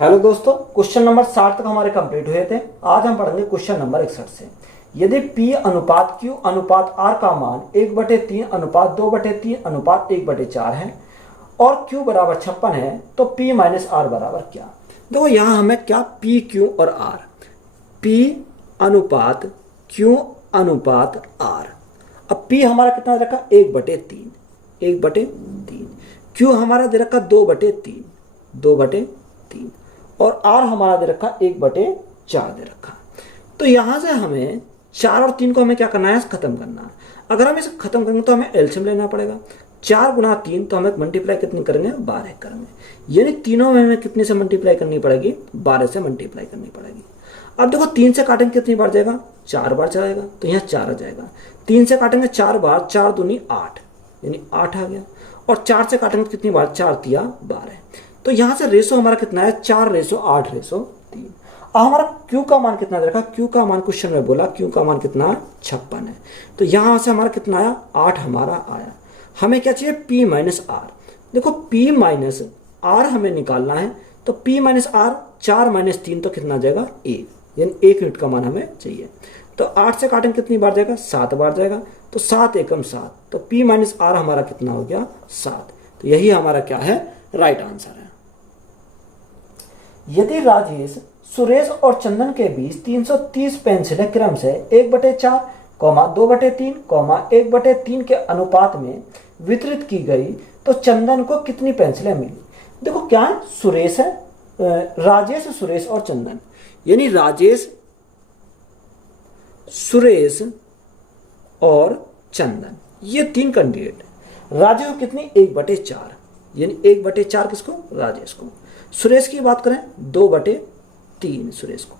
Hello दोस्तों, question number 60 तक हमारे कंप्लीट हुए थे। आज हम पढ़ेंगे क्वेश्चन नंबर 61 से। यदि P अनुपात Q अनुपात R का मान 1/3 अनुपात 2/3 अनुपात 1/4 है और Q बराबर 56 है तो P माइनस R बराबर क्या। देखो यहाँ हमें क्या P Q और R, P अनुपात Q अनुपात R। अब P हमारा कितना दे रखा, 1/3, 1/3। Q हमारा दे रखा 2/3, 2/3 और R हमारा दे रखा 1/4 दे रखा। तो यहां से हमें 4 और 3 को हमें क्या करना है, खत्म करना है। अगर हम इसे खत्म करेंगे तो हमें एलसीएम लेना पड़ेगा। 4 गुना 3 तो हमें मल्टीप्लाई कितनी करेंगे, 12 करेंगे। यानी तीनों में हमें कितने से मल्टीप्लाई करनी पड़ेगी, 12 से मल्टीप्लाई करनी पड़ेगी। अब देखो 3 से काटेंगे कितनी बार जाएगा, 4 बार जाएगा, तो यहाँ 4 आ जाएगा। 3 से काटेंगे 4 बार, 4 दूनी 8, यानी 8 आ गया। और 4 से काटेंगे कितनी बार, 4 तिया 12। तो यहां से रेशो हमारा कितना है, 4:8:3। अब हमारा Q का मान कितना दे रखा, Q का मान क्वेश्चन में बोला Q का मान कितना, 56 है। तो यहां से हमारा कितना आया, 8 हमारा आया। हमें क्या चाहिए, P माइनस R। देखो P माइनस R हमें निकालना है, तो P माइनस R 4 माइनस 3 तो कितना जाएगा, 1, यानी 1 यूनिट का मान हमें चाहिए। तो 8 से काटेंगे कितनी बार जाएगा, 7 बार जाएगा। तो 7 एकम 7, तो P माइनस R हमारा कितना हो गया, 7। तो यही हमारा क्या है, राइट आंसर है। यदि राजेश, सुरेश और चंदन के बीच 330 पेंसिलें क्रम से 1/4, 2/3, 1/3 के अनुपात में वितरित की गई तो चंदन को कितनी पेंसिलें मिली। देखो क्या है, सुरेश है, राजेश, सुरेश और चंदन, यानी राजेश, सुरेश और चंदन, ये 3 कैंडिडेट। राजेश को कितनी, 1/4, यानी 1/4 किसको, राजेश को। सुरेश की बात करें 2/3 सुरेश को,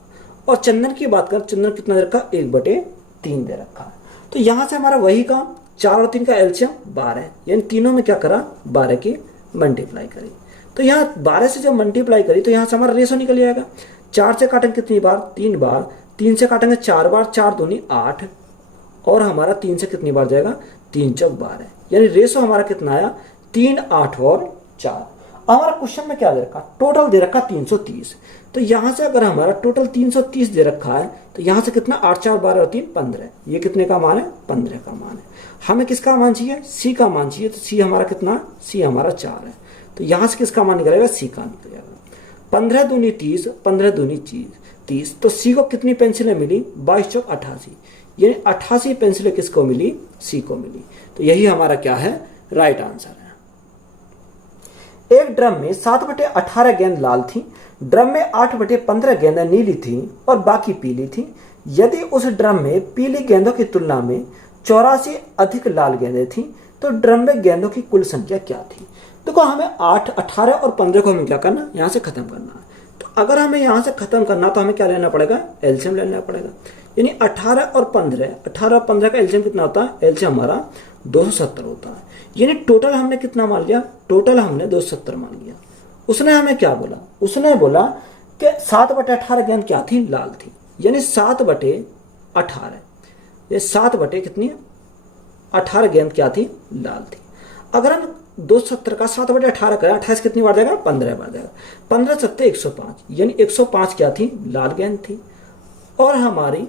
और चंदन की बात करें, चंदन कितना दे रखा, 1/3 दे रखा है। तो यहां से हमारा वही काम, 4 और 3 का एलसीएम 12, यानी तीनों में क्या करा, 12 की मल्टीप्लाई करी। तो यहाँ 12 से जब मल्टीप्लाई करी तो यहाँ से हमारा रेशो निकल जाएगा। 4 से काटेंगे कितनी बार, 3 बार। 3 से काटेंगे 4 बार, 4 दूनी 8, और हमारा 3 से कितनी बार जाएगा, 3 चौक 12, यानी रेशो हमारा कितना आया, 3, 8 और 4। हमारा क्वेश्चन में क्या दे रखा, टोटल दे रखा 330। तो यहां से अगर हमारा टोटल 330 दे रखा है तो यहां से कितना, 8, 4, 12 और 3 15, ये कितने का मान है, 15 का मान है। हमें किसका मान चाहिए, सी का मान चाहिए। तो सी हमारा कितना, सी हमारा 4 है। तो यहां से किसका मान निकलेगा, सी का निकलेगा। 15 दूनी 30, 15 दूनी 30। तो सी को कितनी पेंसिलें मिली, 22 चौक 88, यानी 88 पेंसिलें किसको मिली, सी को मिली। तो यही हमारा क्या है, राइट आंसर है। एक ड्रम में 7/18 गेंद लाल थी, ड्रम में 8/15 गेंदें नीली थी और बाकी पीली थी। यदि उस ड्रम में पीली गेंदों की तुलना में 84 अधिक लाल गेंदें थी तो ड्रम में गेंदों की कुल संख्या क्या थी। देखो हमें 8, 18 और 15 को हमें क्या करना, यहाँ से खत्म करना है। तो अगर हमें यहाँ से खत्म करना तो हमें क्या लेना पड़ेगा, एलसीएम लेना पड़ेगा। यानी 18 और 15 का एलसीएम कितना होता है, एलसीएम हमारा 270 होता है। यानी टोटल हमने कितना मान लिया, टोटल हमने 270 मान लिया। उसने हमें क्या बोला, उसने बोला कि 7/18 गेंद क्या थी, लाल थी, यानी 7/18, ये 7 कितनी, 18 गेंद क्या थी, लाल थी। अगर हम 270 का 7/18 करें, 28 कितनी बार जाएगा, 15 बार जाएगा। 15 7 105, यानी 105 क्या थी, लाल गेंद थी। और हमारी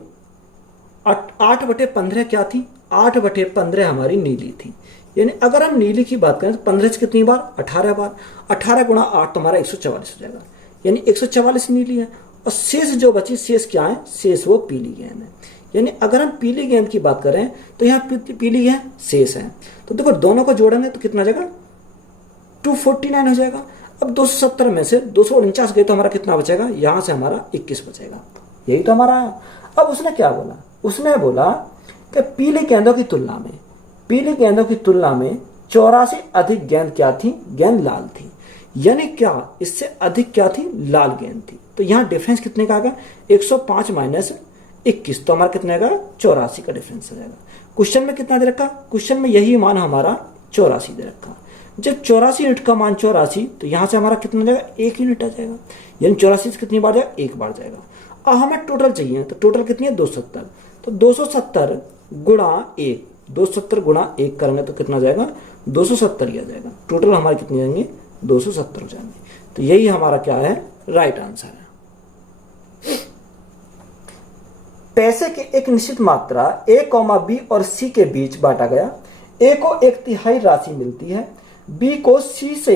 8/15 क्या थी, 8/15 हमारी नीली थी। यानी अगर हम नीली की बात करें तो 15 से कितनी बार, 18 बार। 18 गुणा 8 तो हमारा 144 हो जाएगा, यानी 144 नीली है। और शेष जो बची, शेष क्या है, शेष वो पीली गेंद है। यानी अगर हम पीली गेंद की बात करें तो यहाँ पीली गेंद शेष है। तो देखो दोनों को जोड़ेंगे तो कितना जाएगा, 249 हो जाएगा। अब 270 में से 249 गए तो हमारा कितना बचेगा, यहाँ से हमारा 21 बचेगा। यही तो हमारा है। अब उसने क्या बोला, उसने बोला कि पीली गेंदों की तुलना में, पीली गेंदों की तुलना में 84 अधिक गेंद क्या थी, गेंद लाल थी। यानी क्या, इससे अधिक क्या थी, लाल गेंद थी। तो यहाँ डिफरेंस कितने का आएगा, 105 माइनस 21, तो हमारा कितने का, 84 का डिफरेंस आ जाएगा। क्वेश्चन में कितना दे रखा, क्वेश्चन में यही मान हमारा 84 दे रखा। जब 84 यूनिट का मान 84, तो यहाँ से हमारा कितना जाएगा, 1 यूनिट आ जाएगा। यानी 84 से कितनी बार जाएगा, 1 बार जाएगा। अब हमें टोटल चाहिए, तो टोटल कितनी है, 270। तो 270 गुणा 1, 270 गुणा 1 करेंगे तो कितना जाएगा, 270 ही आ जाएगा। टोटल हमारे कितने जाएंगे, 270 हो जाएंगे। तो यही हमारा क्या है, राइट आंसर है। पैसे की एक निश्चित मात्रा ए, बी और सी के बीच बांटा गया। ए को 1/3 राशि मिलती है, बी को सी से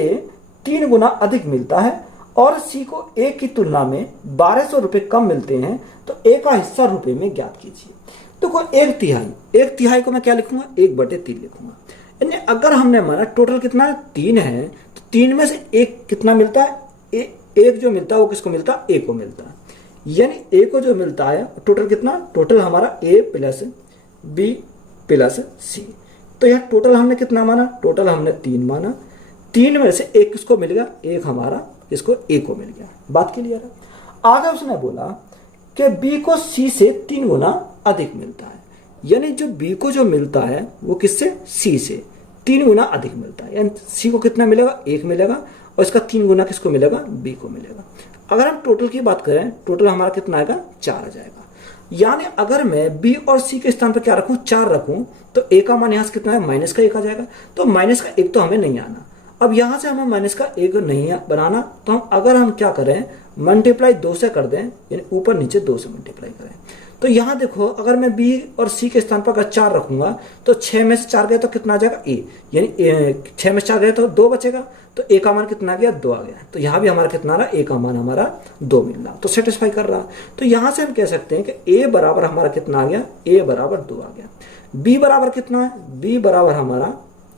3 गुना अधिक मिलता है और सी को ए की तुलना में 1200 रुपए कम मिलते हैं, तो ए का हिस्सा रुपए में ज्ञात कीजिए। देखो 1/3 को मैं क्या लिखूंगा, 1/3 लिखूंगा। यानी अगर हमने माना टोटल कितना है 3 है, तो 3 में से एक कितना मिलता है, एक जो मिलता है वो किसको मिलता है, ए को मिलता है। यानी ए को जो मिलता है टोटल कितना, टोटल हमारा ए प्लस बी प्लस सी। तो यह टोटल हमने कितना माना, टोटल हमने 3 माना। 3 में से एक किसको मिल गया, एक हमारा इसको ए को मिल गया। बात क्लियर है। आगे उसने बोला कि बी को सी से 3 गुना अधिक मिलता है। यानी जो बी को जो मिलता है वो किससे, सी से 3 गुना अधिक मिलता है। यानी सी को कितना मिलेगा, 1 मिलेगा और इसका 3 गुना किसको मिलेगा, बी को मिलेगा। अगर हम टोटल की बात करें, टोटल हमारा कितना आएगा, 4 आ जाएगा। यानी अगर मैं बी और सी के स्थान पर क्या रखूं, 4 रखूं, तो ए का मान यहां से कितना है, माइनस का 1 आ जाएगा। तो माइनस का 1 तो हमें नहीं आना। अब यहां से हमें माइनस का 1 नहीं बनाना, तो अगर हम क्या करें, मल्टीप्लाई 2 से कर दें, यानी ऊपर नीचे 2 से मल्टीप्लाई करें। तो यहां देखो, अगर मैं बी और सी के स्थान पर अगर 4 रखूंगा, तो 6 में से 4 गया तो कितना आ जाएगा, ए। यानी 6 में से 4 गया तो 2 बचेगा, तो ए का मान कितना आ गया, 2 आ गया। तो यहां भी हमारा कितना आ रहा, ए का मान हमारा 2 मिल रहा, तो सेटिस्फाई कर रहा। तो यहां से हम कह सकते हैं कि ए बराबर हमारा कितना आ गया, ए बराबर 2 आ गया। बी बराबर कितना है, बी बराबर हमारा,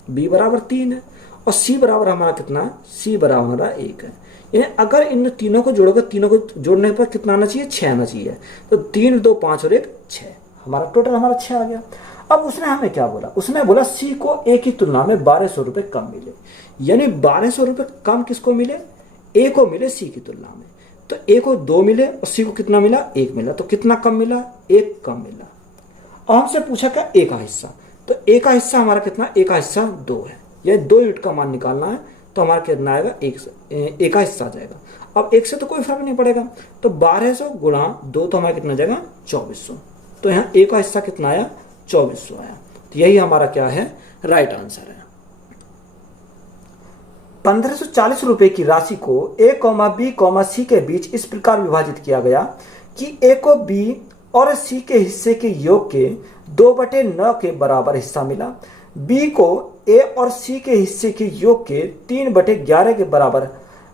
बी बराबर 3 है और सी बराबर हमारा कितना है, सी बराबर हमारा 1 है। यानी अगर इन तीनों को जोड़ोगे, तीनों को जोड़ने पर कितना आना चाहिए, 6 आना चाहिए। तो 3, 2, 5 और 1 6, हमारा टोटल हमारा 6 आ गया। अब उसने हमें क्या बोला, उसने बोला सी को ए की तुलना में 1200 रुपए कम मिले। यानी 1200 रुपए कम किसको मिले, ए को मिले सी की तुलना में। तो ए को 2 मिले और सी को कितना मिला, 1 मिला। तो कितना कम मिला, 1 कम मिला। और हमसे पूछा क्या, ए का हिस्सा। तो ए का हिस्सा हमारा कितना, ए का हिस्सा 2 है। यह 2 यूनिट का मान निकालना है, तो हमारा कितना आएगा, ए का हिस्सा आ जाएगा। अब 1 से तो कोई फर्क नहीं पड़ेगा, तो 1200 गुणा 2 तो हमारा कितना जाएगा, 2400। तो यहाँ ए का हिस्सा कितना आया, 2400 आया। तो यही हमारा क्या है, राइट आंसर है। 1540 रुपए की राशि को ए, बी, सी के बीच इस प्रकार विभाजित किया गया कि ए को बी और सी के हिस्से के योग के 2/9 के बराबर हिस्सा मिला। बी को ए और सी के हिस्से के योग के 3/11 के बराबर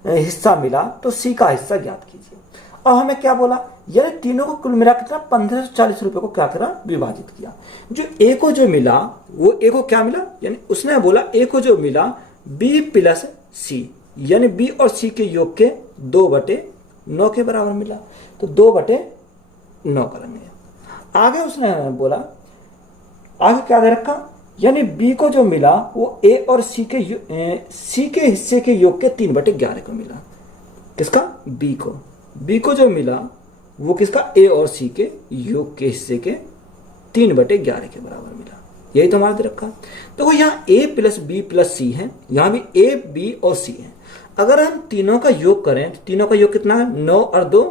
हिस्सा मिला, तो सी का हिस्सा ज्ञात कीजिए। अब हमें क्या बोला, यानी तीनों को कुल मिला कितना, 1540 रुपए को क्या करा, विभाजित किया। जो ए को जो मिला वो ए को क्या मिला, यानी उसने बोला ए को जो मिला बी प्लस सी, यानी बी और सी के योग के 2/9 के बराबर मिला। तो 2/9 करेंगे। आगे उसने बोला, आगे क्या दे रखा, यानी बी को जो मिला वो ए और सी के हिस्से के योग के 3/11 को मिला। किसका, बी को जो मिला वो किसका, ए और सी के योग के हिस्से के 3/11 के बराबर मिला। यही तो हमारा दे रखा। देखो यहाँ ए प्लस बी प्लस सी है, यहाँ भी ए बी और सी है। अगर हम तीनों का योग करें तो तीनों का योग कितना है, 9 और 2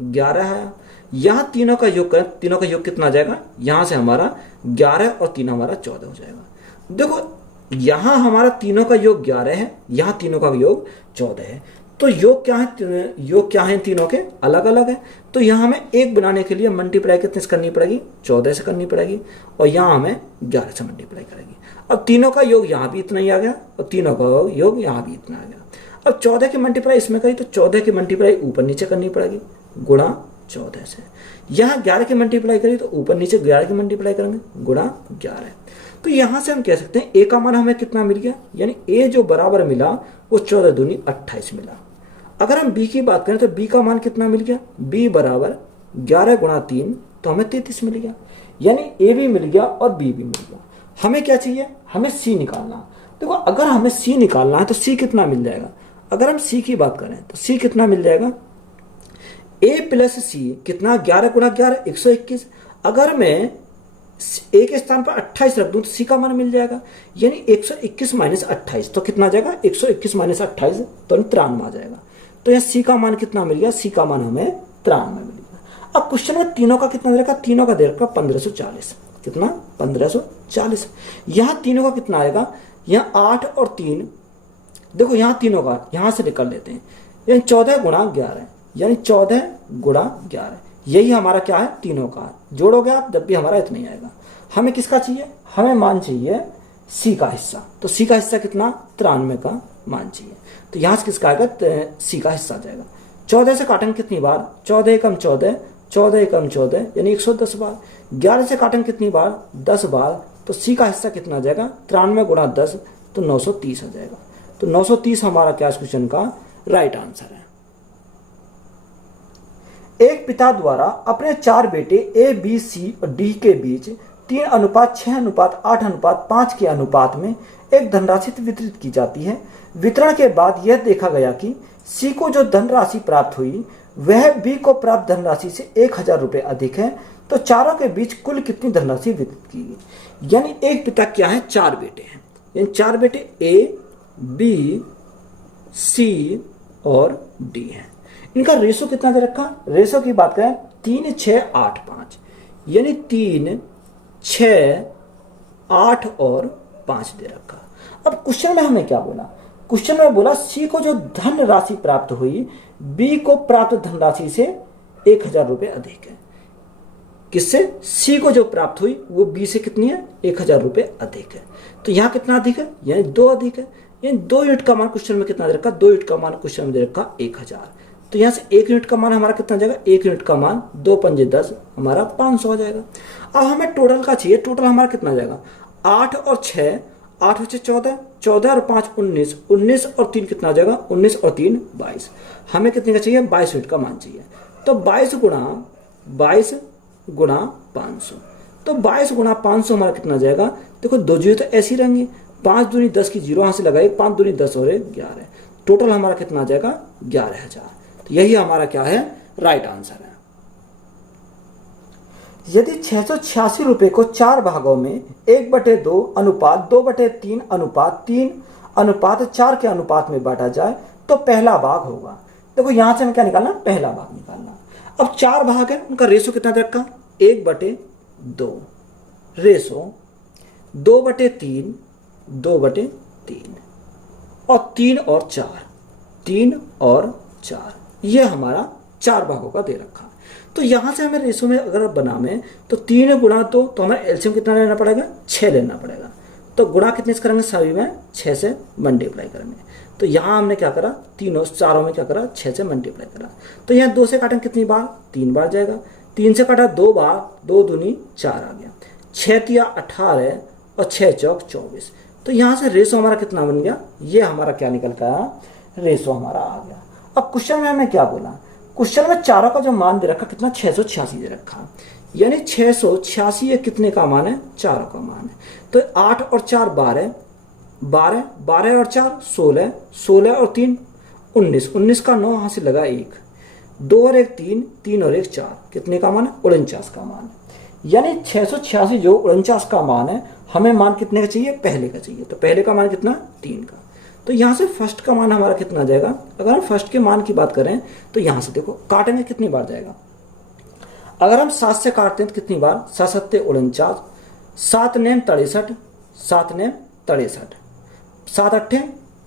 11 है। यहाँ तीनों का योग करें, तीनों का योग कितना आ जाएगा, यहाँ से हमारा 11 और 3 हमारा 14 हो जाएगा। देखो यहाँ हमारा तीनों का योग 11 है, यहाँ तीनों का योग 14 है। तो योग क्या है तीनों के, अलग अलग है। तो यहाँ हमें 1 बनाने के लिए मल्टीप्लाई कितने से करनी पड़ेगी, 14 से करनी पड़ेगी, और यहाँ हमें 11 से मल्टीप्लाई करेगी। अब तीनों का योग यहाँ भी इतना ही आ गया और तीनों का योग यहाँ भी इतना आ गया। अब 14 की मल्टीप्लाई इसमें करी तो 14 की मल्टीप्लाई ऊपर नीचे करनी पड़ेगी, गुणा 14 से। यहाँ 11 की मल्टीप्लाई करी तो ऊपर नीचे 11 की मल्टीप्लाई करेंगे, गुणा 11। तो यहाँ से हम कह सकते हैं ए का मान हमें कितना मिल गया, यानी ए जो बराबर मिला वो 14 दूनी 28 मिला। अगर हम बी की बात करें तो बी का मान कितना मिल गया, बी बराबर 11 गुणा 3, तो हमें 33 मिल गया। यानी ए भी मिल गया और बी भी मिल गया। हमें क्या चाहिए, हमें सी निकालना। देखो अगर हमें सी निकालना है तो सी कितना मिल जाएगा, अगर हम सी की बात करें तो सी कितना मिल जाएगा, ए प्लस सी कितना, 11 गुणा 11 121। अगर मैं ए के स्थान पर 28 रख दूं तो सी का मान मिल जाएगा, यानी 121 माइनस 28 तो कितना आ जाएगा, 121 माइनस 28 तो 93 आ जाएगा। तो यह सी का मान कितना मिल गया, सी का मान हमें 93 मिल गया। अब क्वेश्चन में तीनों का कितना दे रखा, तीनों का दे रखा 1540, कितना 1540। यहाँ तीनों का कितना आएगा, यहाँ 8 और 3, देखो यहाँ तीनों का यहाँ से निकल लेते हैं, यानी 14 गुणा 11, यानी 14 गुणा 11। यही हमारा क्या है, तीनों का। जोड़ोगे आप जब भी हमारा इतना ही आएगा। हमें किसका चाहिए, हमें मान चाहिए सी का हिस्सा। तो सी का हिस्सा कितना, 93 का मान चाहिए। तो यहाँ से किसका आएगा, सी का हिस्सा जाएगा। 14 से काटेंगे कितनी बार, 14 एकम 14, 14 एकम 14 यानी 110 बार। 11 से काटेंगे कितनी बार, 10 बार। तो सी का हिस्सा कितना आ जाएगा, 93 गुणा 10 तो 930 आ जाएगा। तो 930 हमारा क्या इस क्वेश्चन का राइट आंसर है। एक पिता द्वारा अपने 4 बेटे ए बी सी और डी के बीच 3:6:8:5 के अनुपात में एक धनराशि वितरित की जाती है। वितरण के बाद यह देखा गया कि सी को जो धनराशि प्राप्त हुई वह बी को प्राप्त धनराशि से 1000 रुपये अधिक है। तो चारों के बीच कुल कितनी धनराशि वितरित की गई। यानी एक पिता क्या है, 4 बेटे हैं, यानी 4 बेटे ए बी सी और डी हैं। इनका रेशो कितना दे रखा, रेशो की बात करें 3, 6, 8, 5 यानी 3, 6, 8 और 5 दे रखा। अब क्वेश्चन में हमें क्या बोला, क्वेश्चन में बोला सी को जो धन राशि प्राप्त हुई बी को प्राप्त धनराशि से 1000 रुपये अधिक है। किससे, सी को जो प्राप्त हुई वो बी से कितनी है, 1000 रुपये अधिक है। तो यहाँ कितना अधिक है, यानी 2 अधिक है। यानी 2 यूनिट का मान क्वेश्चन में कितना दे रखा, 2 यूनिट का मान क्वेश्चन में दे रखा 1000। तो यहाँ से 1 यूनिट का मान हमारा कितना जाएगा, 1 यूनिट का मान 2 पंजे 10 हमारा 500 हो जाएगा। अब हमें टोटल का चाहिए, टोटल हमारा कितना जाएगा, 8 और 6, 8 और 6 14, 14 और 5 19, 19 और 3 कितना जाएगा, 19 और 3 22। हमें कितने का चाहिए, 22 यूनिट का मान चाहिए। तो 22 गुणा 500, तो 22 गुणा 500 हमारा कितना जाएगा। देखो 2 जीरो तो ऐसी रहेंगे, 5 दूनी 10 की जीरो यहाँ से लगाई, 5 दूनी 10 और 11, टोटल हमारा कितना आ जाएगा 11000। तो यही हमारा क्या है, राइट आंसर है। यदि 686 रुपये को 4 भागों में 1/2 अनुपात 2/3 अनुपात 3 अनुपात 4 के अनुपात में बांटा जाए तो पहला भाग होगा। देखो यहां से हमें क्या निकालना, पहला भाग निकालना। अब 4 भाग है, उनका रेशो कितना दे रखा, 1/2 रेशो 2/3 2/3 और 3 और 4 ये हमारा 4 भागों का दे रखा। तो यहां से हमें रेशो में अगर बनावे तो 3 गुणा तो हमें एलसीएम कितना लेना पड़ेगा, 6 लेना पड़ेगा। तो गुणा कितने से करेंगे, सभी में 6 से मल्टीप्लाई करेंगे। तो यहाँ हमने क्या करा, तीनों चारों में क्या करा, 6 से मल्टीप्लाई करा। तो यहाँ 2 से काटेंगे कितनी बार, 3 बार जाएगा। 3 से काटा 2 बार, 2 दूनी 4 आ गया। 6 तिया 18 और 6 चौक 24। तो यहाँ से रेशो हमारा कितना बन गया, ये हमारा क्या निकल गया, रेशो हमारा आ गया। अब क्वेश्चन में हमें क्या बोला, क्वेश्चन में चारों का जो मान दे रखा कितना, 686 दे रखा। यानी 686 ये कितने का मान है, चारों का मान है। तो 8 और 4 12, 12 और 4 16, 16 और 3 19, 19 का 9 यहाँ से लगा 1, 2 और 1 3, 3 और 1 4, कितने का मान है, 49 का मान है। यानी 686 जो 49 का मान है, हमें मान कितने का चाहिए, पहले का चाहिए। तो पहले का मान कितना, 3 का। तो यहाँ से फर्स्ट का मान हमारा कितना जाएगा, अगर हम फर्स्ट के मान की बात करें तो यहाँ से देखो काटेंगे कितनी बार जाएगा। अगर हम 7 से काटते हैं तो कितनी बार, 7 7 49, 7 9 63, 7 9 63, 7 8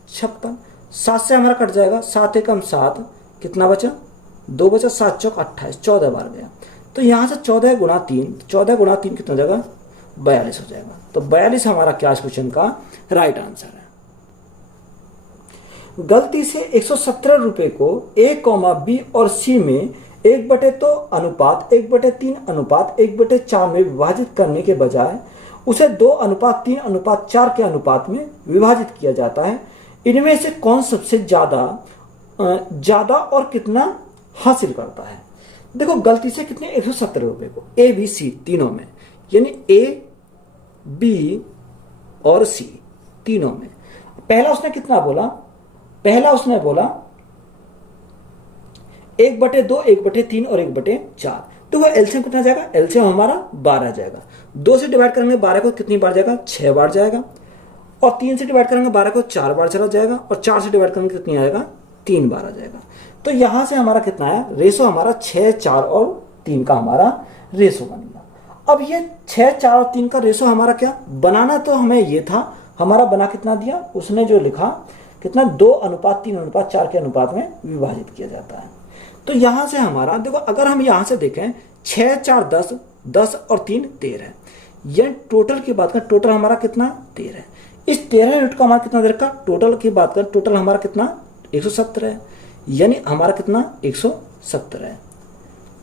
56, 7 से हमारा कट जाएगा, 7 एकम 7, कितना बचा, 2 बचा, 7 चौक 28, 14 बार गया। तो यहाँ से 14 गुणा 3, 14 गुणा 3 कितना हो जाएगा, 42 हो जाएगा। तो 42 हमारा क्या इस क्वेश्चन का राइट आंसर है। गलती से 117 रुपये को ए, बी और सी में 1/2 अनुपात 1/3 अनुपात 1/4 में विभाजित करने के बजाय उसे 2:3 अनुपात 4 के अनुपात में विभाजित किया जाता है। इनमें से कौन सबसे ज्यादा और कितना हासिल करता है। देखो गलती से कितने, 117 रुपये को ए बी सी तीनों में, यानी ए बी और सी तीनों में। पहला उसने कितना बोला, पहला उसने बोला 1/2 1/3 और 1/4। तो वह एलसीएम कितना जाएगा, एलसीएम हमारा 12 जाएगा। 2 से डिवाइड करेंगे 12 को कितनी बार जाएगा, 6 बार जाएगा। और 3 से डिवाइड करेंगे 12 को 4 बार चला जाएगा। और 4 से डिवाइड करेंगे कितनी आएगा, 3 बार आ जाएगा। तो यहां से हमारा कितना है, रेशो हमारा 6 4 और 3 का हमारा रेशो बन गया। अब ये 6 4 और 3 का रेशो हमारा क्या बनाना, तो हमें ये था, हमारा बना कितना दिया, उसने जो लिखा कितना, 2:3 अनुपात 4 के अनुपात में विभाजित किया जाता है। तो यहां से हमारा देखो, अगर हम यहां से देखें 6 4 10, 10 और 3 13, ये टोटल की बात करें, टोटल हमारा कितना 13 है। इस 13 यूनिट का हमारा कितना दे रखा, टोटल की बात करें, टोटल हमारा कितना 170 है, यानी हमारा कितना 170 है।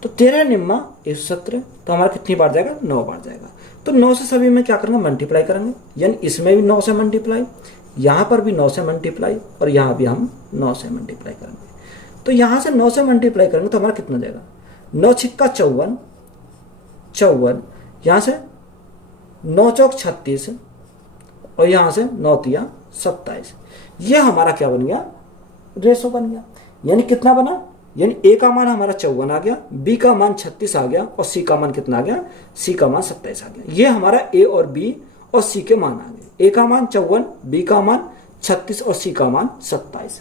तो 13 निम्मा 170, तो हमारा कितनी बार जाएगा, 9 बार जाएगा। तो 9 से सभी में क्या करेंगे, मल्टीप्लाई करेंगे, यानी इसमें भी 9 से मल्टीप्लाई, यहाँ पर भी 9 से मल्टीप्लाई, और यहाँ भी हम 9 से मल्टीप्लाई करेंगे। तो यहाँ से 9 से मल्टीप्लाई करेंगे तो हमारा कितना जाएगा, 9 छिक्का 54, 54, यहाँ से 9 चौक 36, और यहाँ से 9 तिया 27। ये हमारा क्या बन गया, रेशो बन गया। यानी कितना बना, यानी ए का मान हमारा 54 आ गया, बी का मान 36 आ गया, और सी का मान कितना आ गया, सी का मान 27 आ गया। ये हमारा ए और बी और सी के मान आ गए। ए का मान 54, बी का मान 36 और सी का मान 27।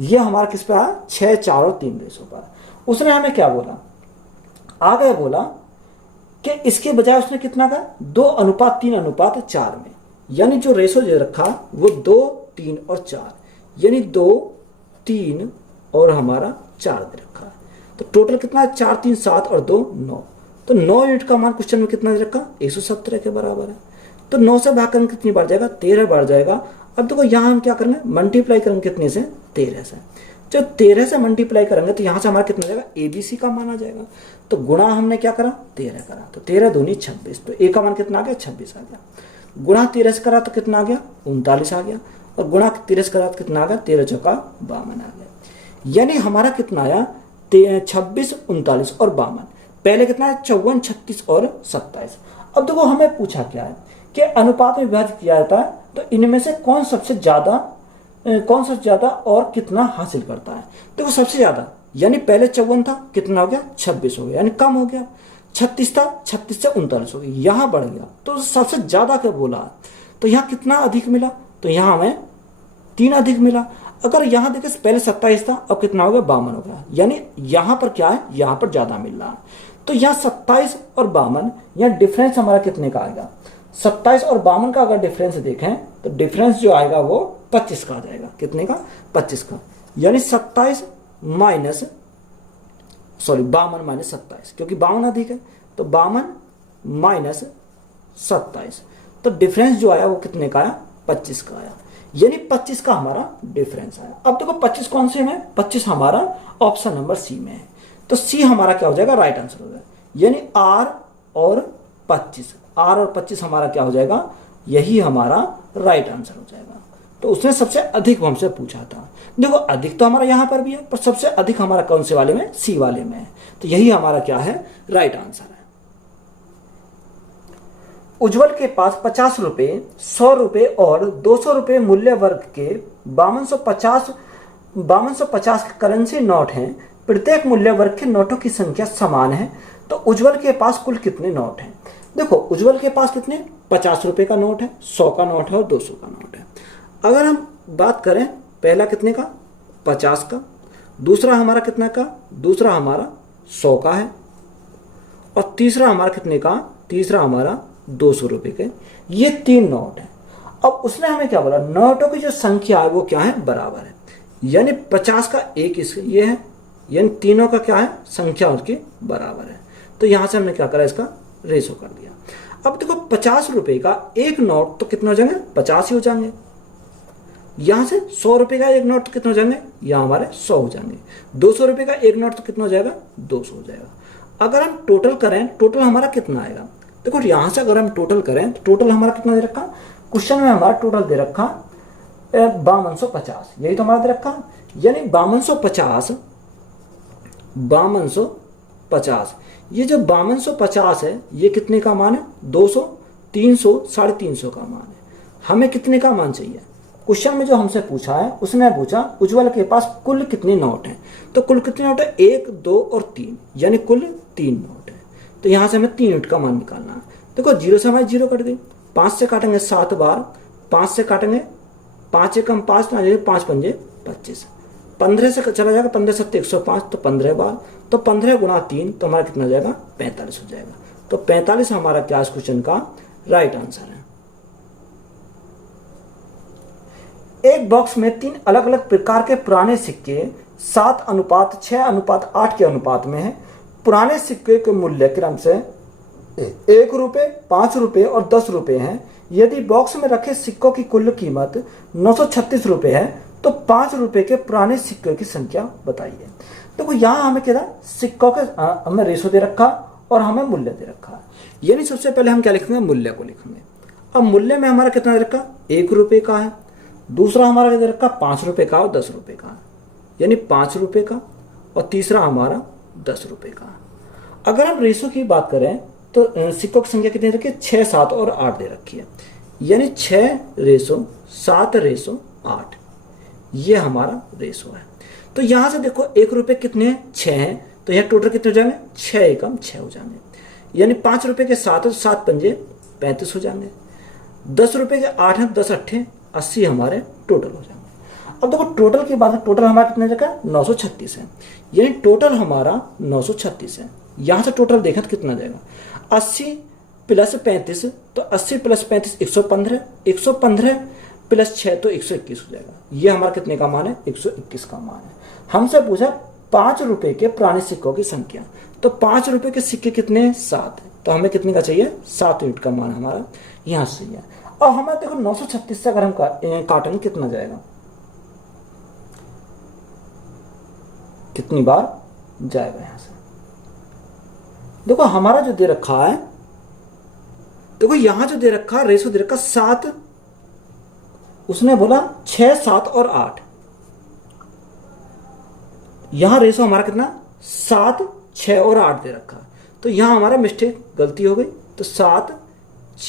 ये हमारा किस पे आया, 6 4 और 3 रेशो पर। उसने हमें क्या बोला, आगे बोला कि इसके बजाय उसने कितना कहा, 2:3:4 में, यानी जो रेशो दे रखा वो 2 3 और 4, यानी 2 3 और हमारा 4 दे रखा है। तो टोटल कितना है, 4 3 7 और 2 9। तो 9 यूनिट का मान क्वेश्चन में कितना दे रखा, 170 के बराबर है। तो 9 से भाग करेंगे कितनी बार जाएगा, 13 बार जाएगा। अब देखो यहाँ हम क्या करेंगे, मल्टीप्लाई करेंगे कितने से, 13 से। जब 13 से मल्टीप्लाई करेंगे तो यहाँ से हमारा कितना जाएगा, ABC का मान आ जाएगा। तो गुणा हमने क्या करा, 13 करा, तो 13 दूनी 26, तो ए का मान कितना आ गया, 26 आ गया। गुणा 13 से करा तो कितना आ गया, 39 आ गया, और गुणा 13 से करा तो कितना आ गया, 13 चौका 52 आ गया। यानी हमारा कितना आया, 26 39 और 52। पहले कितना है, 54 36 और 27। अब देखो हमें पूछा क्या है कि अनुपात में विभाजित किया जाता है, तो इनमें से कौन सबसे ज्यादा और कितना हासिल करता है। देखो सबसे ज्यादा, यानी पहले 54 था, कितना हो गया, 26 हो गया, यानी कम हो गया। 36 था, 36 से 39 हो गया, यहां बढ़ गया, तो सबसे ज्यादा क्या बोला। तो यहाँ कितना अधिक मिला, तो यहाँ हमें 3 अधिक मिला। अगर यहाँ देखें पहले 27 था, अब कितना हो गया, 52 हो गया, यानी यहाँ पर क्या है, यहाँ पर ज्यादा मिल रहा है। तो यहाँ 27 और 52, यहाँ डिफरेंस हमारा कितने का आएगा, 27 और 52 का अगर डिफरेंस देखें तो डिफरेंस जो आएगा वो 25 का आ जाएगा। कितने का, 25 का। यानी 27 माइनस 52 माइनस 27, क्योंकि 52 अधिक है, तो 52 माइनस 27, तो डिफरेंस जो आया वो कितने का आया, 25 का आया। यानी 25 का हमारा डिफरेंस आया। अब देखो 25 कौन से में, 25 हमारा ऑप्शन नंबर सी में है, तो सी हमारा क्या हो जाएगा, राइट आंसर हो जाएगा। यानी R और 25 हमारा क्या हो जाएगा, यही हमारा राइट आंसर हो जाएगा। तो उसने सबसे अधिक हमसे पूछा था। देखो अधिक तो हमारा यहां पर भी है, पर सबसे अधिक हमारा कौन से वाले में, सी वाले में है, तो यही हमारा क्या है, राइट आंसर है। उज्जवल के पास 50 रुपए, 100 रुपए और 200 रुपए मूल्य वर्ग के 5250 करेंसी नोट हैं। प्रत्येक मूल्य वर्ग के नोटों की संख्या समान है, तो उज्जवल के पास कुल कितने नोट हैं। देखो उज्जवल के पास कितने, 50 रुपए का नोट है, 100 का नोट है और 200 का नोट है। अगर हम बात करें पहला कितने का, 50 का, दूसरा हमारा कितना का, दूसरा हमारा 100 का है, और तीसरा हमारा कितने का, तीसरा हमारा 200 रुपए के। ये 3 नोट है। अब उसने हमें क्या बोला, नोटों की जो संख्या है वो क्या है, बराबर है। यानी 50 का एक ये है, यानी तीनों का क्या है, संख्या उसकी बराबर है। तो यहां से हमने क्या करा, इसका रेशो कर दिया। अब देखो 50 रुपए का एक नोट तो कितना हो जाएंगे, 50 ही हो जाएंगे। यहां से 100 रुपए का एक नोट तो कितना हो जाएंगे, यहां हमारे 100 हो जाएंगे। 200 रुपए का एक नोट तो कितना हो जाएगा, 200 हो जाएगा। अगर हम टोटल करें, टोटल हमारा कितना आएगा, देखो यहां से अगर हम टोटल करें तो टोटल हमारा कितना दे रखा, क्वेश्चन में हमारा टोटल दे रखा 5250, यही तो हमारा दे रखा। यानी 5250, ये जो 5250 है ये कितने का मान है, 200 300 350 का मान है। हमें कितने का मान चाहिए, क्वेश्चन में जो हमसे पूछा है उसने पूछा उज्जवल के पास कुल कितने नोट हैं। तो कुल कितने नोट है, 1 2 और 3, यानी कुल 3 नोट है। तो यहां से हमें 3 यूनिट का मान निकालना है। देखो 0 से हमारी 0 कट गई, 5 से काटेंगे 7 बार, 5 से काटेंगे 5 एकम 5 ना जाएगा, 5 पंजे 25, 15 से चला जाएगा, 15 7 105, तो 15 बार, तो 15 गुणा 3 तो हमारा कितना जाएगा, 45 हो जाएगा। तो 45 हमारा क्या इस क्वेश्चन का राइट आंसर है। एक बॉक्स में 3 अलग अलग प्रकार के पुराने सिक्के 7:6:8 के अनुपात में है। पुराने सिक्के के मूल्य क्रम से 1 रुपये, 5 रुपये और 10 रुपये हैं। यदि बॉक्स में रखे सिक्कों की कुल कीमत 936 रुपये है तो 5 रुपये के पुराने सिक्कों की संख्या बताइए। देखो यहाँ हमें क्या था, सिक्कों के हमें रेशो दे रखा और हमें मूल्य दे रखा। यानी सबसे पहले हम क्या लिखेंगे, मूल्य को लिखेंगे। अब मूल्य में हमारा कितना दे रखा, 1 रुपये का है। दूसरा हमारा क्या दे रखा, 5 रुपये का और 10 रुपये का, यानी 5 रुपये का, और तीसरा हमारा 10 रुपये का। अगर हम रेशो की बात करें तो सिक्कों की संख्या कितनी रखी है, 6, 7 और 8 दे रखी है। यानी 6:7:8 ये हमारा रेशो है। तो यहां से देखो 1 रुपये कितने हैं, 6 हैं, तो यहाँ टोटल कितने हो जाएंगे, 6 एकम 6 हो जाएंगे। यानी 5 रुपये के 7 है तो 7 पंजे 35 हो जाएंगे। 10 रुपये के 8 हैं, 10 अट्ठे 80 हमारे टोटल हो जाएंगे। अब देखो टोटल की बात है, टोटल हमारा कितने जगह 936 है। यानी टोटल हमारा 936 है। यहां से टोटल देखा तो कितना जाएगा, 80 + 35, तो 80 + 35 115, 115 + 6 तो 121 हो जाएगा। ये हमारा कितने का मान है, 121 का मान है। हमसे पूछा 5 रुपए के पुराने सिक्कों की संख्या, तो 5 रुपए के सिक्के कितने हैं, 7, तो हमें कितने का चाहिए, 7 यूनिट का मान हमारा यहाँ से है। और हमें देखो 936 से अगर हम काटेंगे कितना जाएगा, कितनी बार जाएगा यहां से। देखो हमारा जो दे रखा है, देखो यहां जो दे रखा रेशो दे रखा 7, उसने बोला 6, 7 और 8। यहां रेशो हमारा कितना 7, 6 और 8 दे रखा। तो यहां हमारा मिस्टेक, गलती हो गई। तो 7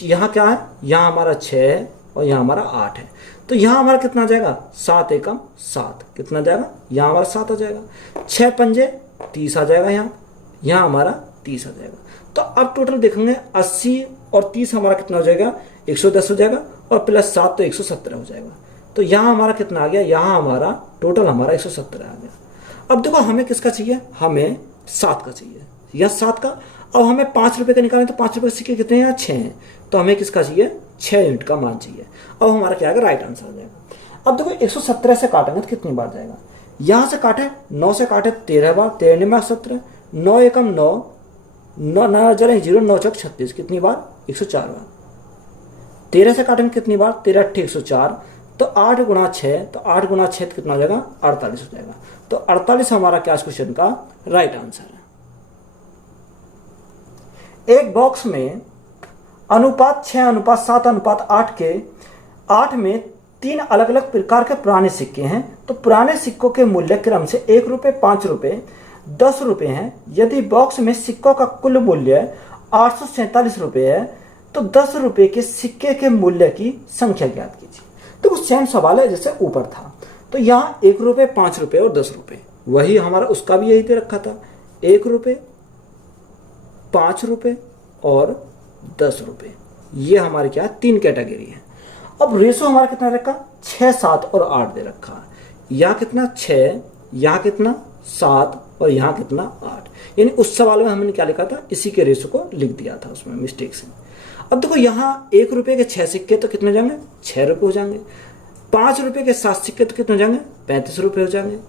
यहां क्या है, यहां हमारा 6 है और यहां हमारा 8 है। तो यहां हमारा कितना जाएगा, 7 एकम 7, कितना जाएगा, यहां हमारा 7 आ जाएगा। 6 पंजे 30 आ जाएगा, यहां हमारा 30 आ जाएगा। तो अब टोटल देखेंगे 80 और 30 हमारा कितना हो जाएगा, 110 हो जाएगा, और +7 तो 117 हो जाएगा। तो यहाँ हमारा कितना आ गया, यहाँ हमारा टोटल हमारा 117 आ गया। अब देखो हमें किसका चाहिए, हमें 7 का चाहिए, या 7 का। अब हमें 5 रुपये का निकालें तो 5 रुपये के सिक्के कितने हैं, 6 हैं, तो हमें किसका चाहिए, 6 यूनिट का मान चाहिए। अब हमारा क्या आएगा, राइट आंसर आ जाएगा। अब देखो 117 से काटेंगे तो कितनी बार जाएगा, यहाँ से काटे 9 से काटे 13 बार, 13 में 17, 9 एकम 9, 9 0, 9 चौक 36, कितनी बार, 104 बार। 13 से काटेंगे कितनी बार, 13 अट्ठे 104, तो 8 गुणा 6, तो 8 गुणा 6 कितना हो जाएगा, 48 हो जाएगा। तो 48 हमारा क्या इस क्वेश्चन का राइट आंसर है। एक बॉक्स में अनुपात 6:7:8 के 8 में 3 अलग अलग प्रकार के पुराने सिक्के हैं। तो पुराने सिक्कों के मूल्य क्रम से 1 रुपये, 5 रुपये, 10 रुपये हैं। यदि बॉक्स में सिक्कों का कुल मूल्य 847 रुपये है तो 10 रुपये के सिक्के के मूल्य की संख्या ज्ञात कीजिए। तो सेम सवाल है जैसे ऊपर था। तो यहाँ 1 रुपये, 5 रुपये और 10 रुपये, वही हमारा उसका भी यही दे रखा था, 1 रुपये, 5 रुपये और 10 रुपये। ये हमारे क्या 3 कैटेगरी है। अब रेशो हमारा कितना रखा, 6, 7 और 8 दे रखा। यहाँ कितना 6, यहाँ कितना 7 और यहाँ कितना 8। यानी उस सवाल में हमने क्या लिखा था, इसी के रेशो को लिख दिया था उसमें मिस्टेक से। अब देखो यहाँ 1 रुपये के 6 सिक्के तो कितने जाएंगे, 6 रुपये हो जाएंगे। 5 रुपये के 7 सिक्के तो कितने हो जाएंगे, 35 रुपये हो जाएंगे।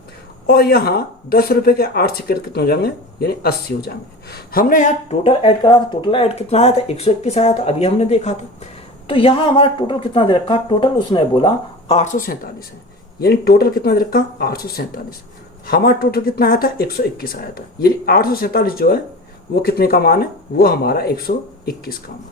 और यहाँ 10 रुपये के 8 सिक्के तो कितने हो जाएंगे, यानी 80 हो जाएंगे। हमने यहाँ टोटल ऐड करा था, टोटल ऐड कितना आया था, 121 आया था, अभी हमने देखा था। तो यहाँ हमारा टोटल कितना दे रखा, टोटल उसने बोला 847 है। यानी टोटल कितना दे रखा, 847। हमारा टोटल कितना आया था, 121 आया था। यानी 847 जो है वो कितने का मान है, वो हमारा 121 का मान है।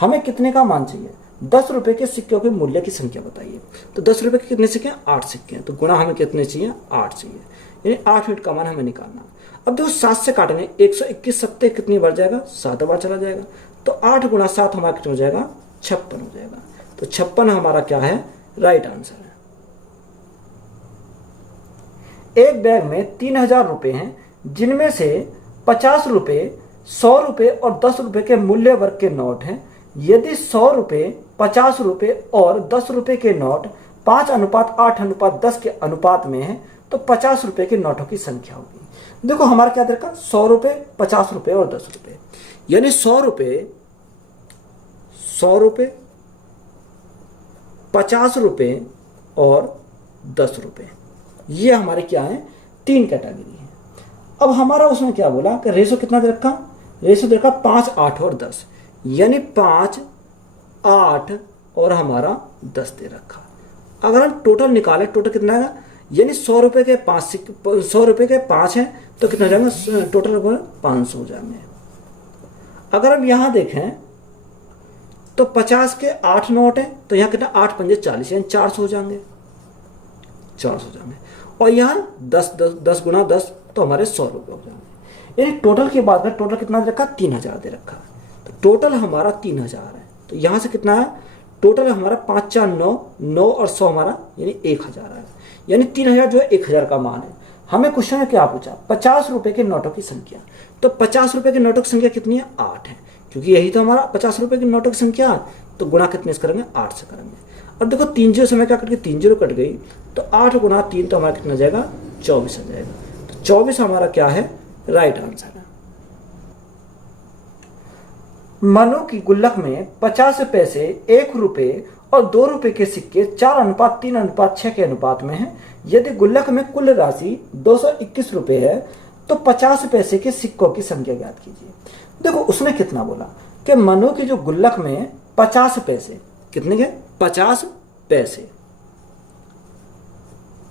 हमें कितने का मान चाहिए, 10 रुपये के सिक्कों के मूल्य की संख्या बताइए। तो 10 रुपये के कितने सिक्के हैं, 8 सिक्के हैं। तो गुणा हमें कितने चाहिए, 8 चाहिए। यानी 8 यूनिट का मान हमें निकालना। अब देखो 7 से काटेंगे, 121 सत्ते कितनी बार जाएगा, 7 बार चला जाएगा। तो 8 गुणा 7 हमारा कितना हो जाएगा, 56 हो जाएगा। तो 56 हमारा क्या है, राइट आंसर है। एक बैग में 3000 रुपये हैं, जिनमें से 50 रुपये, 100 रुपये और 10 रुपये के मूल्य वर्ग के नोट हैं। यदि 100 रुपये, 50 रुपये और 10 रुपये के नोट 5:8:10 के अनुपात में है तो 50 रुपये के नोटों की संख्या होगी। देखो हमारा क्या देखा, 100 रुपये, 50 रुपये और 10 रुपये। यानी 100 रुपये, 50 रुपये और 10 रुपये, ये हमारे क्या है, 3 कैटेगरी है। अब हमारा उसमें क्या बोला कि रेशो कितना दे रखा, रेशो दे रखा 5, 8 और 10, यानी 5, 8 और हमारा 10 दे रखा। अगर हम टोटल निकालें, टोटल कितना आएगा, यानी 100 रुपये के 100 रुपये के 5 हैं तो कितना हो जाएगा, टोटल 500 हो जाएंगे। अगर हम यहाँ देखें तो 50 के 8 नोट हैं तो यहाँ कितना, 8 पंजे 40, यानी 400 हो जाएंगे, 400 हो जाएंगे। और यहाँ 10 गुना 10 तो हमारे 100 रुपये हो जाएंगे। यानी टोटल की बात करें, टोटल कितना दे रखा, 3000 दे रखा। तो टोटल हमारा 3000 है। तो यहाँ से कितना है, टोटल हमारा 5, 4, 9, 9 और 100 हमारा यानी 1000 है। यानी 3000 जो है 1000 का मान है। हमें क्वेश्चन में क्या पूछा, 50 रुपए के नोटों की संख्या। तो 50 रुपए के नोटों की संख्या कितनी है, 8 है, क्योंकि यही तो हमारा 50 रुपए के नोटों की संख्या है। तो गुणा कितने से करेंगे, 8 से करेंगे। अब देखो 3 जीरो समय क्या कट गई, 3 जीरो कट गई, तो 8 गुना 3 तो हमारा कितना जाएगा, 24 आ जाएगा। तो 24 हमारा क्या है, राइट आंसर है। मनु की गुल्लक में 50 पैसे, 1 रुपये और 2 रुपये के सिक्के 4:3:6 के अनुपात में है। यदि गुल्लक में कुल राशि 221 रुपये है तो 50 पैसे के सिक्कों की संख्या ज्ञात कीजिए। देखो उसने कितना बोला कि मनु की जो गुल्लक में 50 पैसे, कितने के, 50 पैसे,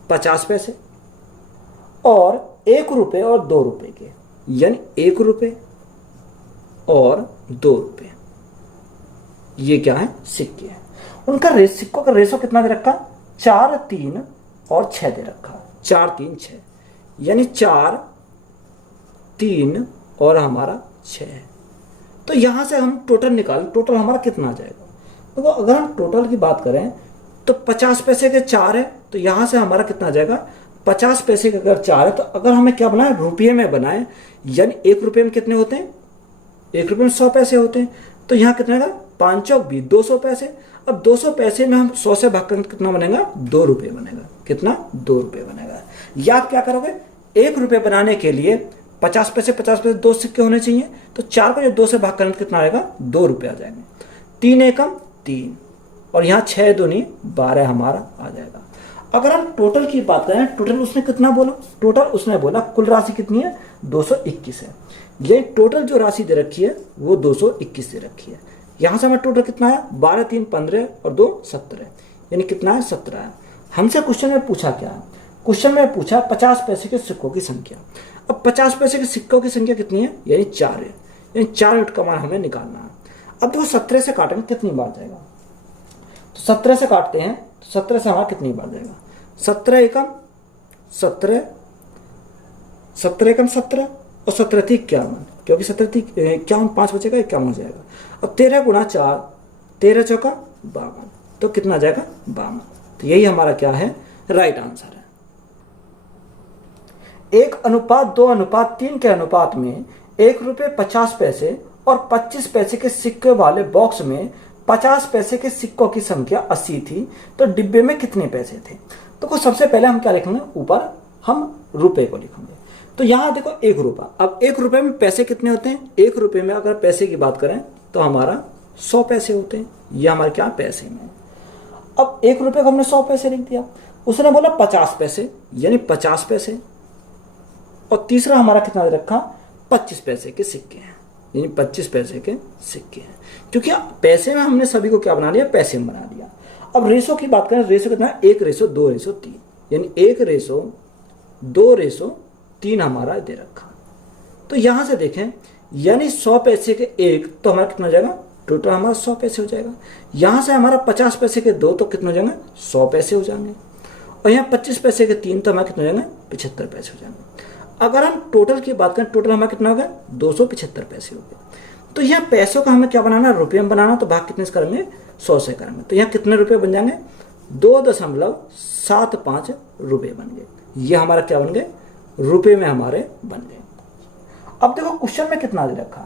50 पैसे और 1 रुपये और 2 रुपये के, यानी 1 रुपये और 2 रुपये, ये क्या है, सिक्के हैं। उनका सिक्कों का रेशो कितना दे रखा, 4, 3 और 6 दे रखा, 4, 3, 6, यानी 4, 3 और हमारा 6 है। तो यहां से हम टोटल निकाल, टोटल हमारा कितना आ जाएगा। तो अगर हम टोटल की बात करें तो 50 पैसे के 4 है, तो यहां से हमारा कितना आ जाएगा, 50 पैसे के अगर 4 है तो अगर हमें क्या बनाए, रुपये में बनाए, यानी 1 रुपये में कितने होते हैं, 1 रुपये में 100 पैसे होते हैं। तो यहाँ कितने का, 5 चौक 20, 200 पैसे। अब 200 पैसे में हम 100 से भाग कर कितना बनेगा, 2 रुपये बनेगा। कितना, 2 रुपये बनेगा। या आप क्या करोगे, 1 रुपये बनाने के लिए 50 पैसे 2 सिक्के होने चाहिए, तो 4 को जब 2 से भाग करें तो कितना आएगा, 2 रुपये आ जाएंगे। 3 एकम 3 और यहाँ 6 दूनी 12 हमारा आ जाएगा। अगर हम टोटल की बात करें, टोटल उसने कितना बोला, टोटल उसने बोला कुल राशि कितनी है, 221 है। ये टोटल जो राशि दे रखी है वो 221 दे रखी है। यहां से हमें टोटल कितना है, 12, 3, 15 और 2, 17, यानी कितना है, 17 है। हमसे क्वेश्चन में पूछा क्या है, क्वेश्चन में पूछा 50 पैसे के सिक्कों की संख्या। अब 50 पैसे के सिक्कों की संख्या कितनी है, यानी 4 है, यानी 4 यूनिट का मान हमें निकालना है। अब देखो 17 से काटेंगे कितनी बार जाएगा, तो 17 से काटते हैं तो 17 से हमारा कितनी बार जाएगा, 17 एकम 17, 17 एकम 17 और 17 थी 51, क्योंकि 17 थी 51, 5 बचेगा 51 हो जाएगा। अब 13 गुना 4, 13 चौका 52, तो कितना जाएगा, 52। तो यही हमारा क्या है, राइट आंसर है। 1:2:3 के अनुपात में 1 रुपये 50 पैसे और 25 पैसे के सिक्के वाले बॉक्स में 50 पैसे के सिक्कों की संख्या 80 थी, तो डिब्बे में कितने पैसे थे। तो सबसे पहले हम क्या लिखेंगे, ऊपर हम रुपए को लिखेंगे। तो यहां देखो 1 रुपया, अब 1 रुपये में पैसे कितने होते हैं, 1 रुपये में अगर पैसे की बात करें तो हमारा 100 पैसे होते हैं, ये हमारे क्या पैसे में। अब 1 रुपये को हमने 100 पैसे लिख दिया, उसने बोला 50 पैसे यानी 50 पैसे, और तीसरा हमारा कितना दे रखा, 25 पैसे के सिक्के हैं, यानी 25 पैसे के सिक्के हैं, क्योंकि पैसे में हमने सभी को क्या बना लिया, पैसे में बना लिया। अब रेशो की बात करें, रेशो कितना है, 1:2:3, यानी 1:2:3 हमारा दे रखा। तो यहां से देखें, यानी 100 पैसे के 1 तो हमारा कितना हो जाएगा, टोटल हमारा 100 पैसे हो जाएगा। यहां से हमारा 50 पैसे के 2 तो कितने हो जाएंगे, 100 पैसे हो जाएंगे। और यहाँ 25 पैसे के 3 तो हमारे कितने हो जाएंगे, 75 पैसे हो जाएंगे। अगर हम टोटल की बात करें, टोटल हमारा कितना हो गया, 275 पैसे हो गए। तो यहाँ पैसों का हमें क्या बनाना, रुपये में बनाना, तो भाग कितने से करेंगे, 100 से करेंगे। तो यहाँ कितने रुपये बन जाएंगे, 2.75 रुपये बन गए। ये हमारा क्या बन गए, रुपये में हमारे बन गए। अब देखो क्वेश्चन में कितना दे रखा,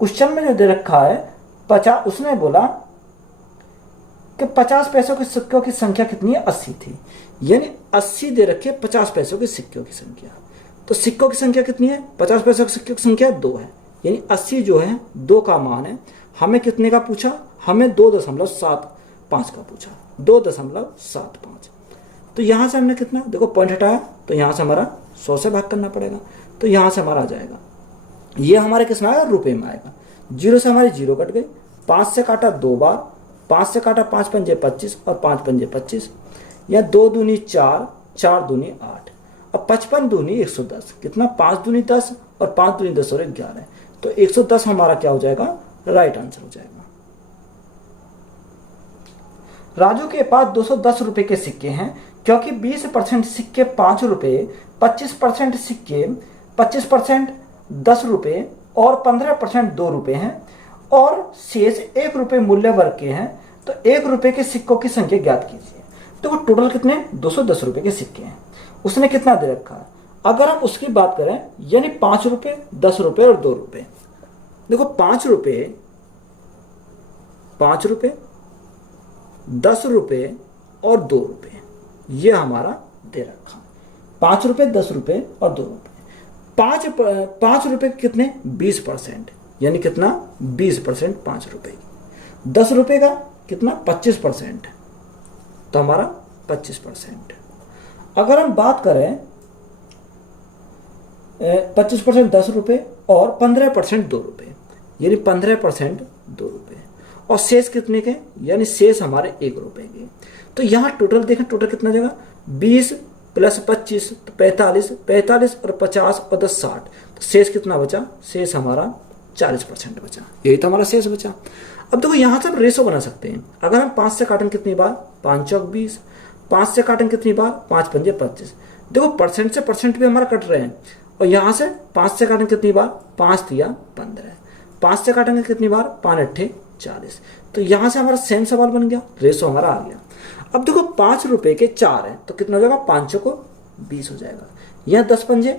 क्वेश्चन में जो दे रखा है 50, उसने बोला कि 50 पैसों के सिक्कों की संख्या कितनी है, 80 थी, यानी 80 दे रखे 50 पैसों के सिक्कों की संख्या। तो सिक्कों की संख्या कितनी है, 50 पैसों की सिक्कों की संख्या 2 है, यानी 80 जो है 2 का मान है। हमें कितने का पूछा, हमें 2.75 का पूछा, 2.75। तो यहाँ से हमने कितना, देखो पॉइंट हटाया तो यहाँ से हमारा 100 से भाग करना पड़ेगा, तो यहाँ से हमारा आ जाएगा, ये हमारे किस में आएगा, रुपए में आएगा। 0 से हमारी 0 कट गई, 5 से काटा 2 बार, 5 से काटा 5 पंजे 25 और 5 पंजे 25, या 2 दूनी 4, 4 दूनी 8, अब 55 दूनी 110, कितना, 5 दूनी 10 और 5 दूनी 10 और 11, तो 110 हमारा क्या हो जाएगा, राइट आंसर हो जाएगा। राजू के पास 210 रुपए के सिक्के हैं, क्योंकि 20% सिक्के 5 रुपए, 25% सिक्के 25% 10 रुपए और 15% 2 रुपए हैं, और शेष 1 रुपए मूल्य वर्ग के हैं, तो 1 रुपए के सिक्कों की संख्या ज्ञात कीजिए। देखो टोटल कितने, 210 रुपए के सिक्के हैं, उसने कितना दे रखा है। अगर हम उसकी बात करें, यानी 5 रुपए, 10 रुपए और 2 रुपए, देखो 5 रुपए, 5 रुपए, 10 रुपए और 2 रुपए, ये हमारा दे रखा है। 5 रुपए, 10 रुपए और 2 रुपए। 5 रुपए कितने, 20%, यानी कितना, 20% 5 रुपए की। 10 रुपए का कितना, 25%, तो हमारा 25%। अगर हम बात करें 25% 10 रुपए और 15% 2 रुपए, यानी 15% 2 रुपए, और शेष कितने के, यानी शेष हमारे 1 रुपए के। तो यहाँ टोटल देखें, टोटल कितना जाएगा, 20 प्लस 25 तो 45, 45 और 50 और 10 60, तो शेष कितना बचा, शेष हमारा 40% बचा, यही तो हमारा शेष बचा। अब देखो यहाँ से हम रेशो बना सकते हैं। अगर हम 5 से काटेंगे कितनी बार, 5 चौक 20, 5 से काटेंगे कितनी बार, 5 पंजे 25। देखो परसेंट से परसेंट भी हमारा कट रहे हैं, और यहाँ से 5 से काटेंगे कितनी बार, 5 दिया 15, 5 से काटेंगे कितनी बार, 5 अट्ठे 40, तो यहाँ से हमारा सेम सवाल बन गया, रेशो हमारा आ गया। अब देखो 5 रुपए के 4 है, तो कितना हो जाएगा, 5 को 20 हो जाएगा, यहाँ 10 पंजे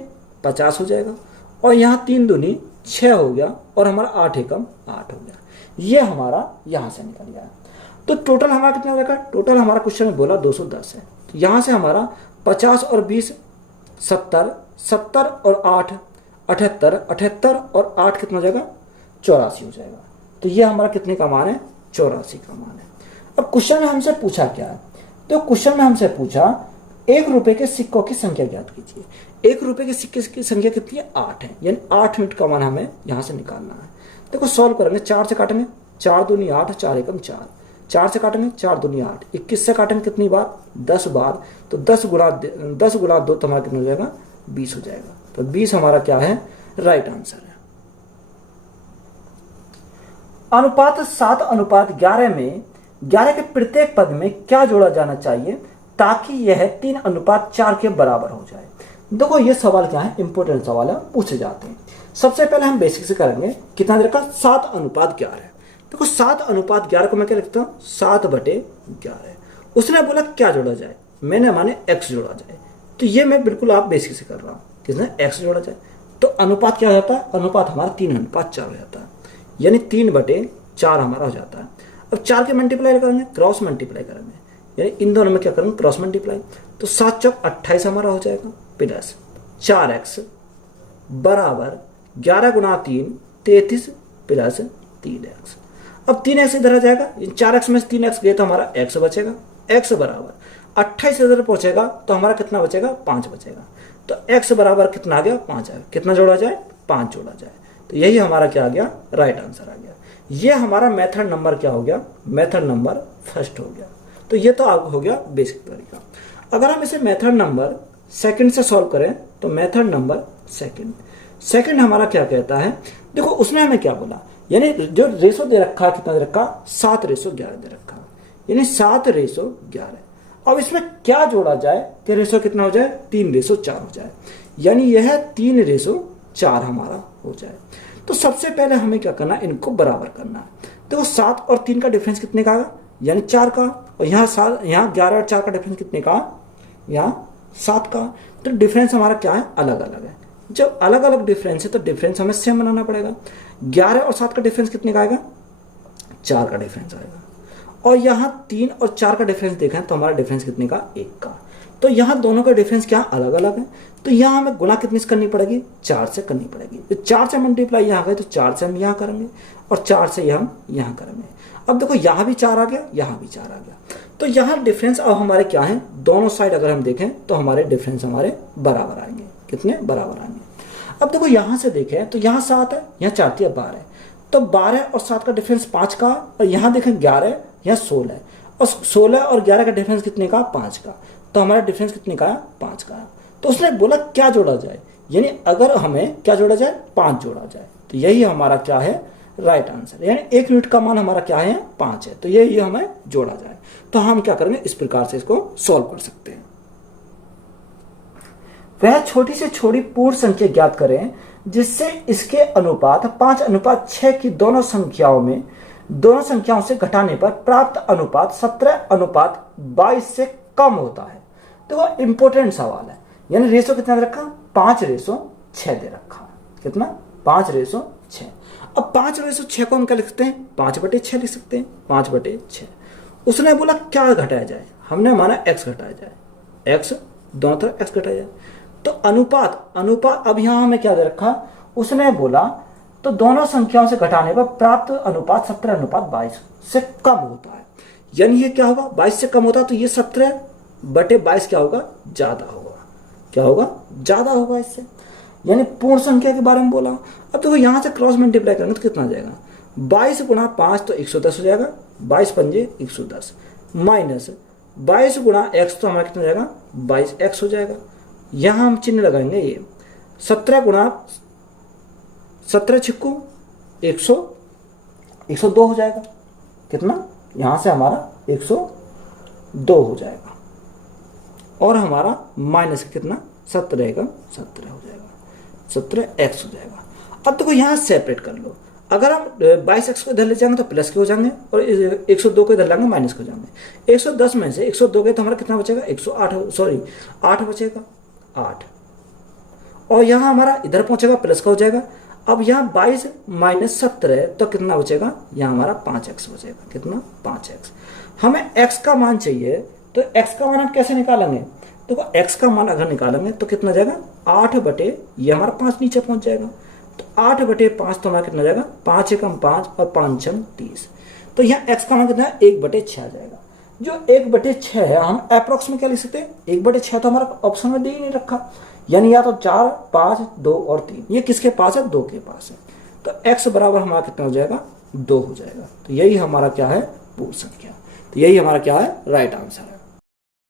50 हो जाएगा, और यहाँ 3 दूनी 6 हो गया, और हमारा 8 एकम 8 हो गया, ये हमारा यहाँ से निकल गया। तो टोटल हमारा कितना हो जाएगा, टोटल हमारा क्वेश्चन में बोला 210 है, तो यहाँ से हमारा 50 और 20 70, 70 और 8 78, 78 और 8 कितना हो जाएगा, 84 हो जाएगा। तो ये हमारा कितने का मान है, 84 का मान है। अब क्वेश्चन में हमसे पूछा क्या है, तो क्वेश्चन में हमसे पूछा 1 रुपए के सिक्कों की संख्या ज्ञात कीजिए। 1 रुपए के सिक्के की संख्या कितनी है, 8 है, यानी 8 यूनिट का मान हमें यहाँ से निकालना है। देखो सॉल्व करेंगे, 4 से काटेंगे, 4 दूनी 8, 4 एकम 4, 4 से काटेंगे 4 दूनी 8, 21 से काटेंगे कितनी बार, 10 बार, तो 10 गुणा 2 तो हमारा कितना हो जाएगा, 20 हो जाएगा। तो 20 हमारा क्या है, राइट आंसर है। अनुपात 7:11 में 11 के प्रत्येक पद में क्या जोड़ा जाना चाहिए ताकि यह 3:4 के बराबर हो जाए। देखो ये सवाल क्या है, इंपॉर्टेंट सवाल है, पूछे जाते हैं। सबसे पहले हम बेसिक से करेंगे, कितना देखा, 7:11 है। देखो 7:11 को मैं क्या लिखता हूँ, 7/11। उसने बोला क्या जोड़ा जाए, मैंने माने x जोड़ा जाए, तो ये मैं बिल्कुल आप बेसिक से कर रहा हूँ, किसने x जोड़ा जाए, तो अनुपात क्या हो जाता है, अनुपात हमारा 3:4 हो जाता है, यानी 3/4 हमारा हो जाता है। अब 4 के मल्टीप्लाई करेंगे, क्रॉस मल्टीप्लाई करेंगे, यानी इन दोनों में क्या करेंगे, क्रॉस मल्टीप्लाई, तो 7 चौक 28 हमारा हो जाएगा, प्लस 4x बराबर 11 गुणा 3 33 प्लस 3x। अब 3x इधर आ जाएगा, 4x में से 3x गए तो हमारा x बचेगा, x बराबर 28 इधर पहुंचेगा तो हमारा कितना बचेगा, 5 बचेगा, तो x बराबर कितना आ गया, 5 आएगा। कितना जोड़ा जाए, 5 जोड़ा जाए, तो यही हमारा क्या आ गया, राइट आंसर आ गया। ये हमारा मेथड नंबर क्या हो गया, मेथड नंबर फर्स्ट हो गया। तो ये तो आप हो गया बेसिक तरीका। अगर हम इसे मेथड नंबर सेकंड से सॉल्व करें, तो मेथड नंबर सेकंड हमारा क्या कहता है, देखो उसने हमें क्या बोला, यानी जो रेशो दे रखा है, कितना दे रखा, 7:11 दे रखा, यानी 7:11। अब इसमें क्या जोड़ा जाए कि रेशो कितना हो जाए, 3:4 हो जाए, यानी यह 3:4 हमारा हो जाए। तो सबसे पहले हमें क्या करना है, इनको बराबर करना है। देखो 7 और 3 का डिफरेंस कितने का आएगा, यानी 4 का, और यहाँ 11 और 4 का डिफरेंस कितने का, यहाँ 7 का। तो डिफरेंस हमारा क्या है, अलग अलग है। जब अलग अलग डिफरेंस है तो डिफरेंस हमें सेम बनाना पड़ेगा। 11 और 7 का डिफरेंस कितने का आएगा, 4 का डिफरेंस आएगा। और यहाँ 3 और 4 का डिफरेंस देखा है तो हमारा डिफरेंस कितने का, 1 का। तो यहाँ दोनों का डिफरेंस क्या अलग अलग है, तो यहाँ हमें गुणा कितनी से करनी पड़ेगी, 4 से करनी पड़ेगी। तो 4 से मल्टीप्लाई यहाँ गए तो 4 से हम यहाँ करेंगे और 4 से हम यहाँ करेंगे। अब देखो यहाँ भी 4 आ गया, यहाँ भी 4 आ गया, तो यहाँ डिफरेंस अब हमारे क्या है, दोनों साइड अगर हम देखें तो हमारे डिफरेंस हमारे बराबर आएंगे। कितने बराबर आएंगे। अब देखो यहाँ से देखें तो यहाँ 7 है, यहाँ 4 थी, 12 है, तो 12 और 7 का डिफरेंस 5 का, और यहाँ देखें 11 यहाँ 16 है, और 16 और 11 का डिफरेंस कितने का, 5 का, तो हमारा डिफरेंस कितने का है, 5 का। तो उसने बोला क्या जोड़ा जाए, यानी अगर हमें क्या जोड़ा जाए, 5 जोड़ा जाए, तो यही हमारा क्या है राइट आंसर, यानी 1 यूनिट का मान हमारा क्या है 5 है, तो यही हमें जोड़ा जाए। तो हम क्या करेंगे, इस प्रकार से इसको सॉल्व कर सकते हैं। वह छोटी से छोटी पूर्ण संख्या ज्ञात करें जिससे इसके अनुपात 5:6 की दोनों संख्याओं से घटाने पर प्राप्त अनुपात 17:22 से कम होता है। तो वह इंपॉर्टेंट सवाल है, यानी रेशो कितना दे रखा, 5:6 दे रखा। कितना, 5:6। अब 5:6 को हम क्या लिख सकते हैं, 5/6 लिख सकते हैं, 5/6। उसने बोला क्या घटाया जाए, हमने माना x घटाया जाए, x दोनों तरफ x घटाया जाए। तो अनुपात अब यहां हमें क्या दे रखा, उसने बोला तो दोनों संख्याओं से घटाने पर प्राप्त अनुपात 17:22 से कम होता है, यानी ये क्या होगा, 22 से कम होता है, तो ये 17/22 क्या होगा, ज्यादा होगा। क्या होगा, ज्यादा होगा इससे, यानी पूर्ण संख्या के बारे में बोला। अब देखो यहां से क्रॉस मल्टीप्लाई करेंगे तो कितना आ जाएगा, 22 गुणा 5 तो 110 हो जाएगा, 22 पंजे 110, माइनस 22 गुणा x तो हमारा कितना हो जाएगा, 22x हो जाएगा। यहां हम चिन्ह लगाएंगे, ये 17 गुणा 17 छिक्कू 102 हो जाएगा। कितना, यहां से हमारा 102 हो जाएगा, और हमारा माइनस कितना 17 रहेगा, 17 हो जाएगा, 17x हो जाएगा। अब देखो यहां सेपरेट कर लो, अगर हम 22x को इधर ले जाएंगे तो प्लस के हो जाएंगे, और 102 को इधर लाएंगे माइनस के हो जाएंगे। 110 में से 102 गए तो हमारा कितना बचेगा, 8 बचेगा, 8, और यहाँ हमारा इधर पहुंचेगा प्लस का हो जाएगा। अब यहाँ 22 माइनस 17 तो कितना बचेगा, यहाँ हमारा 5x बचेगा। कितना, 5x। हमें x का मान चाहिए, तो x का मान हम कैसे निकालेंगे, देखो x का मान अगर निकालेंगे तो कितना जाएगा, 8 ये हमारा 5 नीचे पहुंच जाएगा, तो 8/5 तो हमारा कितना जाएगा, 5 एकम 5 और 5 छम 30, तो यहाँ x का मान कितना है, 1/6 आ जाएगा। जो 1/6 है हम अप्रोक्स में क्या लिख सकते हैं, 1/6 तो हमारा ऑप्शन में दे ही नहीं रखा, यानी या तो 4, 5, 2 और 3, ये किसके पास है, 2 के पास है, तो x बराबर हमारा कितना हो जाएगा, 2 हो जाएगा। तो यही हमारा क्या है, पूर्ण संख्या, तो यही हमारा क्या है राइट आंसर है।